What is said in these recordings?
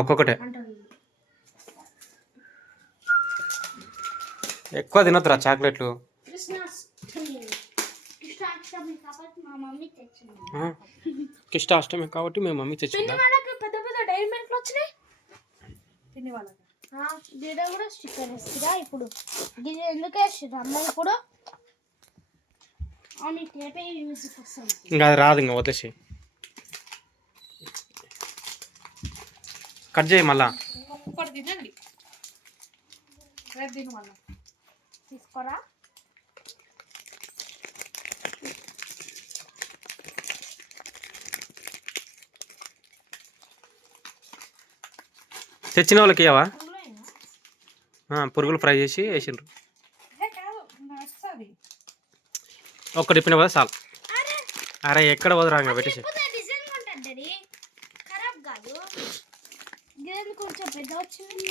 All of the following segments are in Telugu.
ఒక్కొక్కటే ఎక్కువ తినొద్దురా చాక్లెట్లు. కృష్ణాష్టమి కాబట్టి మేము మమ్మీ తెచ్చింది. పెద్ద పెద్ద డైరీ మిల్క్ వచ్చినాయి తిని వాళ్ళకి దీని కూడా స్టిక్కర్ వేస్తురా. ఇప్పుడు ఇది ఎందుకు వేస్తురా అమ్మ? ఇప్పుడు ఇంకా అది రాదు, ఇంకా వదిలేసి కట్ చేయి మళ్ళా. ఒక్కటి తినండి, రేపు తిను మళ్ళా. తీసుకోరా. తెచ్చిన వాళ్ళకి ఇవ్వవా? పురుగులు ఫ్రై చేసి వేసిండ్రు. ఒక్కటి ఇప్పిన కదా చాలు. అరే ఎక్కడ వదరా పెట్టేసి. కొంచెం పెద్ద వచ్చింది.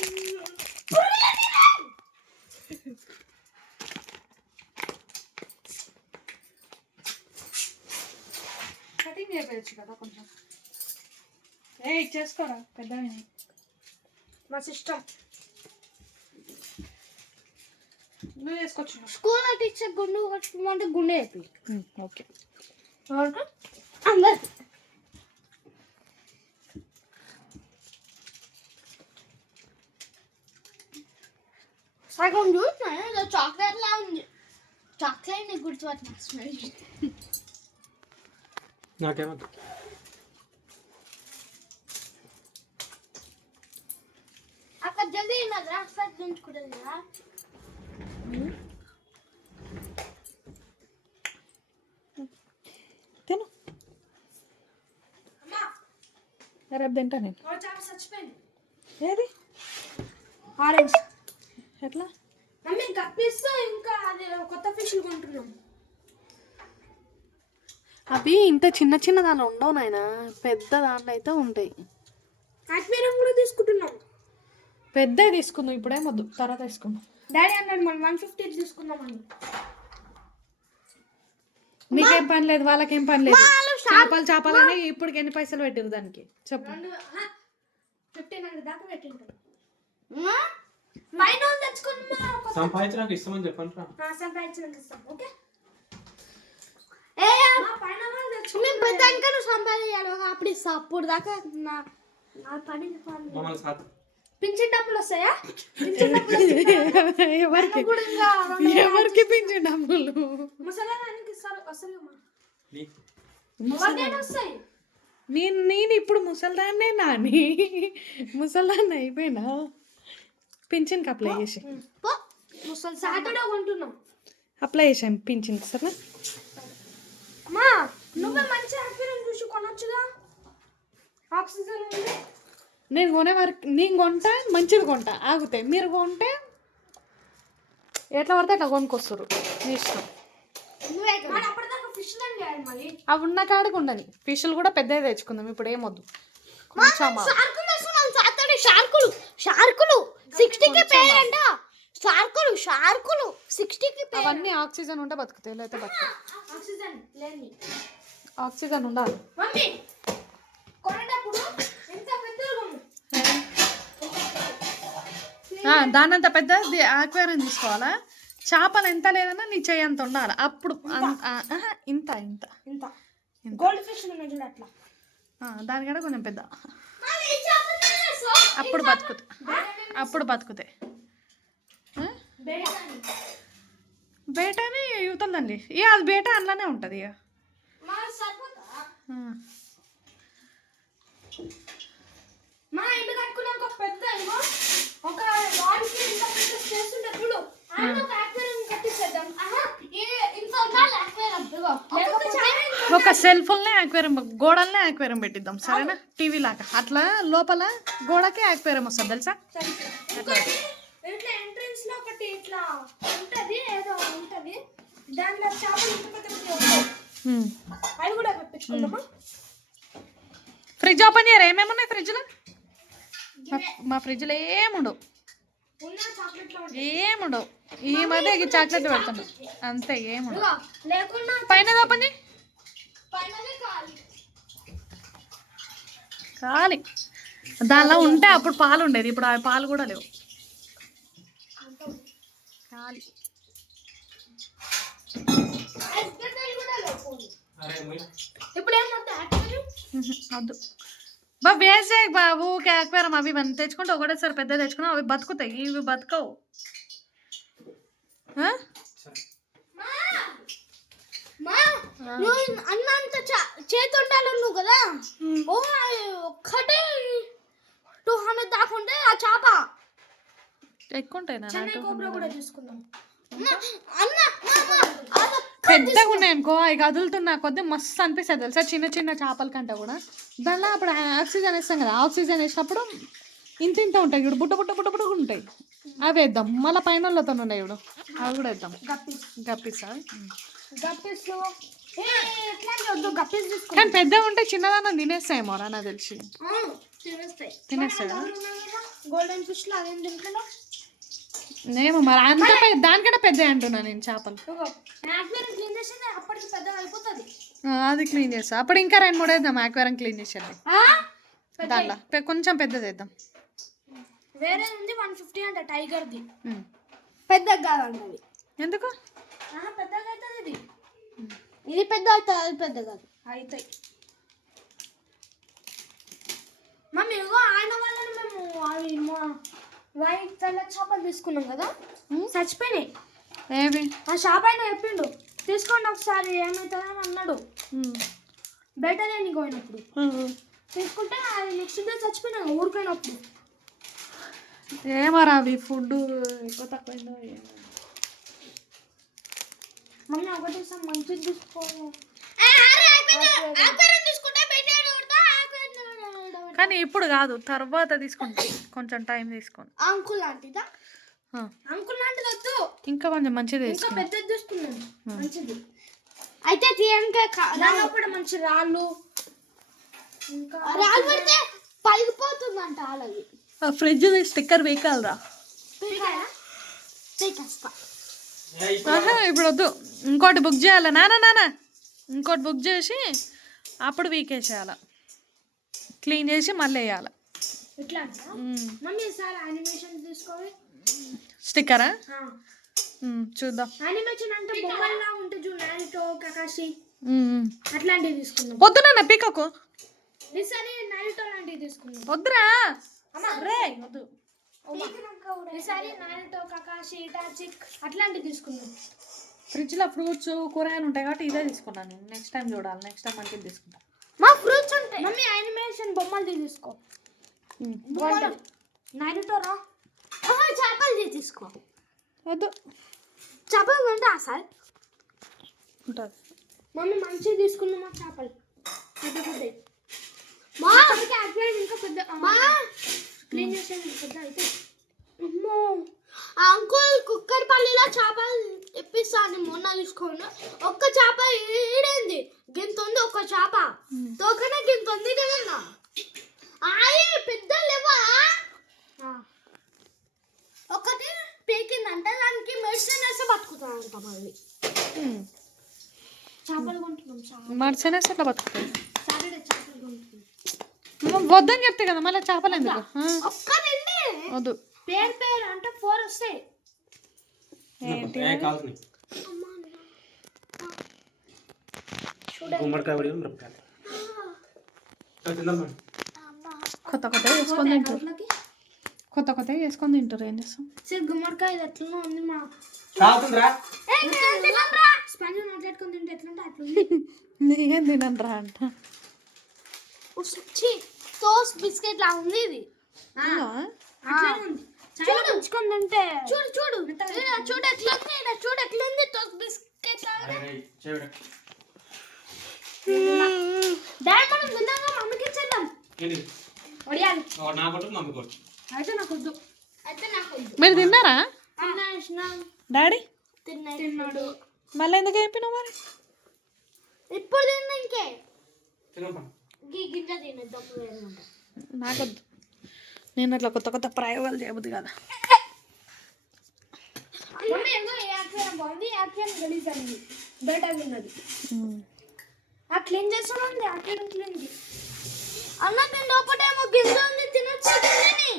కటింగ్ చేయవచ్చు కదా కొంచెం. చేసుకోరా పెద్ద మా సిస్టమ్. నువ్వు వేసుకోవచ్చు. స్కూల్ టీచర్ గుండు కొట్టుకోమంటే గుండె అయిపోయి. ఓకే అందరు సగం చూసినా చాక్లెట్ లా ఉంది. చాక్లెట్ ని గుర్తుపట్టిన స్మెల్. నాకేమో అక్కడ జల్దీ నా గ్రాఫ్ సెట్ దించుకుంటుంది కదా. తిను రేపు తింటా నేను. చచ్చిపోయింది. ఏది ఆరెంజ్ ఎట్లా మమ్మీ కప్పిస్తూ ఇంకా అది కొత్త ఫిష్లు కొంటున్నాం. అవి ఇంత చిన్న చిన్న దాంట్లో ఉండవు నాయన, పెద్ద దాంట్లో అయితే ఉంటాయి. కాశ్మీరం కూడా తీసుకుంటున్నాం. పెద్ద తీసుకుందాం, ఇప్పుడేమొద్దు, తర్వాత తీసుకుందాం. డాడీ అన్నాడు మనం 150 తీసుకుందామని. నీకేం పని లేదు, వాళ్ళకేం పని లేదు. చేపలని ఇప్పటికి ఎన్ని పైసలు పెట్టారు దానికి చెప్పు. 1500 దాకా పెట్టింటారు. సంపాదించడానికి ఇస్తామని చెప్పండి. సంపాదించడానికి ఇస్తాం. ఓకే సంపాదించాలి అప్పుడు ఇస్తా. అప్పుడు దాకా నా పని పింఛన్ డబ్బులు వస్తాయా? ఎవరికి పింఛన్ డబ్బులు? నేను ఇప్పుడు ముసల్దాన్నే నాని, ముసల్దాన్ని అయిపోయినా. పింఛన్కి అప్లై చేసి అప్లై చేసాం పింఛన్కి. సరే నువ్వే మంచి చూసి కొనొచ్చుగా. ఆక్సిజన్ నేను కొనే వరకు నేను కొంటా, మంచిది కొంటా, ఆగుతాయి. మీరు కొంటే ఎట్లా పడితే అట్లా కొనుక్కొస్తారు, మీ ఇష్టం. అవి ఉన్న కాడికి ఉండని. ఫిష్లు కూడా పెద్దవి తెచ్చుకుందాం, ఇప్పుడు ఏమొద్దు. అవన్నీ ఆక్సిజన్ ఉంటే బతుకుతాయి, లేకపోతే బతుకుతాయి. ఆక్సిజన్ ఉండాలి. దానంత పెద్ద ఆక్వేరియం తీసుకోవాలా. చేపలు ఎంత లేదన్నా నీ చెయ్యి అంత ఉండాలి. అప్పుడు ఇంత ఇంత ఇంత గోల్డ్ ఫిష్ అట్లా దానికన్నా కొంచెం పెద్ద. అప్పుడు బతుకుతాయి, అప్పుడు బతుకుతాయి. బేటాని యువతలండి. అది బేట అందులోనే ఉంటుంది. ఇక మా ఇంటి కట్టుకున్నాక పెద్ద ఒక వాడికి ఇంత పెద్ద స్పేస్ ఉంటే చూడు, ఒక సెల్ఫ్నే ఆక్వేరియం, గోడల్నే ఆక్వేరియం పెట్టిద్దాం. సరేనా? టీవీ లాగా అట్లా లోపల గోడకే ఆక్వేరియం వస్తుంది తెలుసా. ఎంట్రన్స్ లో ఒకటి ఇట్లా ఉంటది, ఏదో ఉంటది, దాంట్లో చేపలు అవి కూడా పెట్టించుకుందామా. ఫ్రిడ్జ్ ఓపెన్ చేయరా? ఏమేమి ఉన్నాయి ఫ్రిడ్జ్లో? మా ఫ్రిడ్జ్లో ఏముండవు, ఏముండవు. ఈ మధ్య చాక్లెట్ పెడుతున్నాం అంతే, ఏముండవు. పైన ఓపెన్ చేయి. చాలి దానిలో ఉంటే అప్పుడు పాలు ఉండేది, ఇప్పుడు ఆ పాలు కూడా లేవు. చాలి ఇప్పుడు ఏమవుతా వద్దు బా వేసే బాబు క్యాక్వేరం అవి ఇవన్నీ తెచ్చుకుంటే ఒకటేసారి పెద్ద తెచ్చుకున్నావు, అవి బతుకుతాయి, ఇవి బతకవు. అన్న అంత చేతి ఉండాలి నువ్వు కదా, ఒక్కటే 200 దాకా ఉంటే ఆ చేప ఎక్కువ ఉంటాయి కూడా తీసుకుందాం. పెద్దగా ఉన్నాయి అనుకో, అవి కదులుతున్నా కొద్దీ మస్తు అనిపిస్తుంది తెలుసా, చిన్న చిన్న చేపల కంటే కూడా. దానిలో అప్పుడు ఆక్సిజన్ వేస్తాం కదా, ఆక్సిజన్ వేసినప్పుడు ఇంత ఇంత ఉంటాయి ఇప్పుడు, బుట్ట బుట్ట బుట్ట బుట్ట ఉంటాయి. అవి వేద్దాం, మళ్ళీ పైన వాళ్ళతో ఉన్నాయి ఇప్పుడు, అవి కూడా వేద్దాం. గప్పిసా కానీ పెద్దగా ఉంటే చిన్నదాన్ని తినేస్తాయేమో రా నాకు తెలిసి. తినేస్తాడా గోల్డెన్ ఫిష్ లో అదేం తింటాను ఏమో మరి, అంత దానికన్నా పెద్ద అంటున్నా నేను చేపలు. అప్పటికి పెద్దగా అయిపోతుంది. అది క్లీన్ చేస్తా, అప్పుడు ఇంకా 2-3 వేద్దాం. ఆక్వేరం క్లీన్ చేసేది దాంట్లో కొంచెం పెద్దది వేద్దాం. వేరే ఉంది 150 అంట టైగర్ది, పెద్దగా కాదండి అది. ఎందుకు పెద్దగా అవుతుంది ఇది, ఇది పెద్ద అవుతుంది, అది పెద్ద కాదు అవుతాయి. మమ్మీ ఆయన వాళ్ళని మేము అవి వైట్ తెల్ల చేపలు తీసుకున్నాం కదా, చచ్చిపోయినాయి. ఏవి ఆ షాప్ అయినా చెప్పిండు తీసుకోండి ఒకసారి ఏమవుతుందని అన్నాడు. బెటర్ అని పోయినప్పుడు తీసుకుంటే అది నెక్స్ట్ డే చచ్చిపోయినా ఊరిపోయినప్పుడు. ఏమరా అవి ఫుడ్ ఎక్కువ తక్కువైందో ఏమో. మమ్మీ ఒకటి మంచిది తీసుకోవాలి కానీ ఇప్పుడు కాదు, తర్వాత తీసుకుంటా, కొంచెం టైం తీసుకోండి. అంకుల్ లాంటిదా, అంకుల్ లాంటిది వద్దు, ఇంకా కొంచెం మంచిది ఇంకా పెద్దది తీసుకున్నాను మంచిది. అయితే తీయడానికి కూడా మంచి రాళ్ళు, ఇంకా రాళ్ళు పెడితే పలిగిపోతుందంట వాళ్ళది. ఫ్రిడ్జ్ స్టిక్కర్ వేయగలరా? ఇప్పుడు వద్దు, ఇంకోటి బుక్ చేయాలా నానా, ఇంకోటి బుక్ చేసి అప్పుడు వీకేసేయాల, క్లీన్ చేసి మళ్ళీ వేయాలి. స్టిక్కరా చూద్దాం. యానిమేషన్ అంటే బొమ్మల్లా ఉంటుంది చూడు, నారుతో కకాషి అట్లాంటివి తీసుకుందాం. వద్దునా పీకకు, ఈసారి నారుతో లాంటివి తీసుకుందాం. వద్దురా వద్దు, ఈసారి నారుతో కకాషి టాచిక్ అట్లాంటివి తీసుకుందాం. ఫ్రిడ్జ్లో ఫ్రూట్స్ కూరగాయలు ఉంటాయి కాబట్టి ఇదే తీసుకున్నాను నేను. నెక్స్ట్ టైం చూడాలి, నెక్స్ట్ టైం మంచిది తీసుకుంటా. మా ఫ్రూట్స్ ఉంటాయి మమ్మీ, యానిమేషన్ బొమ్మలు తీసుకో. నారుతోరా చేపలు తీసుకో. వద్దు చేపలు అంటే సార్ ఉంటుంది. మమ్మీ మంచిగా తీసుకున్నామా చేపలు, పెద్ద పెద్ద ఇంకా పెద్ద క్లీన్ చేసేది పెద్ద అయితే. అంకుల్ కుక్కర్పల్లిలో చేపలు ఇప్పిస్తాను మొన్న తీసుకోండి. ఒక్క చేప ఈడేంది గింత ఉంది, ఒక్క చేప తోకనే గింత ఉంది కదన్నా. ఆయే పెద్ద లేవా, ఒకటి పీకిందంటే దానికి మెడిసిన్ వేస్తే బతుకుతానంట. మళ్ళీ చేపలు కొంటున్నాం, మెడిసిన్ వేస్తే ఎట్లా బతుకుతాయి? సాటర్డే చేపలు కొంటున్నాం. వద్దని చెప్తే కదా మళ్ళీ చేపలు ఎందుకు? ఒక్కదండి వద్దు, పేరు అంటే 4 వస్తాయి. కొత్త కొత్తగా వేసుకొని తింటారు, కొత్త కొత్తగా వేసుకొని తింటారు. ఏం చేస్తాం? గుమ్మడికాయ ఇది ఎట్లా ఉంది మా స్పంజ్ మాట్లాడుకొని తింటే ఎట్లా అట్లా ఏం తినరా అంట. టోస్ట్ బిస్కెట్ లా ఉంది ఇది, చూడు ఉంచుకొని తింటే. చూడు చూడు చూడు ఎట్లా ఉంది, చూడు ఎట్లా ఉంది టోస్ట్ బిస్కెట్ లాగా. డాడీ మనం తిందామా, మమ్మీకి ఇచ్చేద్దాం. అయితే నాకు వద్దు, అయితే నాకు వద్దు. మీరు తిన్నారా డాడీ? తిన్నాడు. మళ్ళీ ఎందుకు అయిపోయినావు మరి? ఇప్పుడు తిన్నా, ఇంకే గింజ తినేద్దాం. నాకొద్దు, నేను అట్లా కొత్త కొత్త ప్రయోగాలు చేయబుద్ది కదా. బాగుంది, గలీజ్ అయింది, బయట ఉన్నది. ఆ క్లీన్ చేస్తాను, క్లీన్ అన్న దీని లోపటేమో గింజ ఉంది, తినొచ్చు గింజని.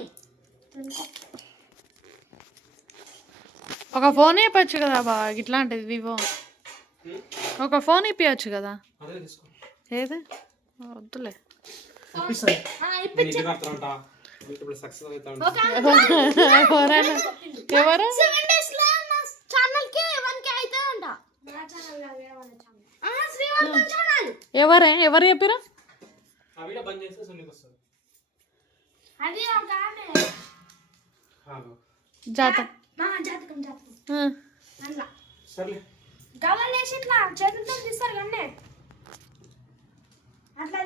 ఒక ఫోన్ ఇప్పచ్చు కదా బా, ఇట్లాంటిది వివో ఒక ఫోన్ ఇప్పించచ్చు కదా. అదే తీసుకో. ఏది వద్దులే. ఇప్పిస్తాను. ఆ, నేను ఇంటికి వస్తానంట. ఇప్పుడు సక్సెస్ అవుతాను. ఒక ఆమె ఎవరైనా ఎవరు 7 days లో నా ఛానల్ కి 1K అవుతుందంట. నా ఛానల్ కాదు, వేరే వాళ్ళ ఛానల్. శ్రీవర్ధన్ ఛానల్. ఎవరు చెప్పిరా? ఆ వీడియో బంద్ చేస్తే సునీకి వస్తుంది. అది ఒక ఆమె జాతర జాతకం ఆ. అట్లా సర్లే. గవర్నేసి ఇట్లా చేతులతో తీస్తారు కన్నే అట్లా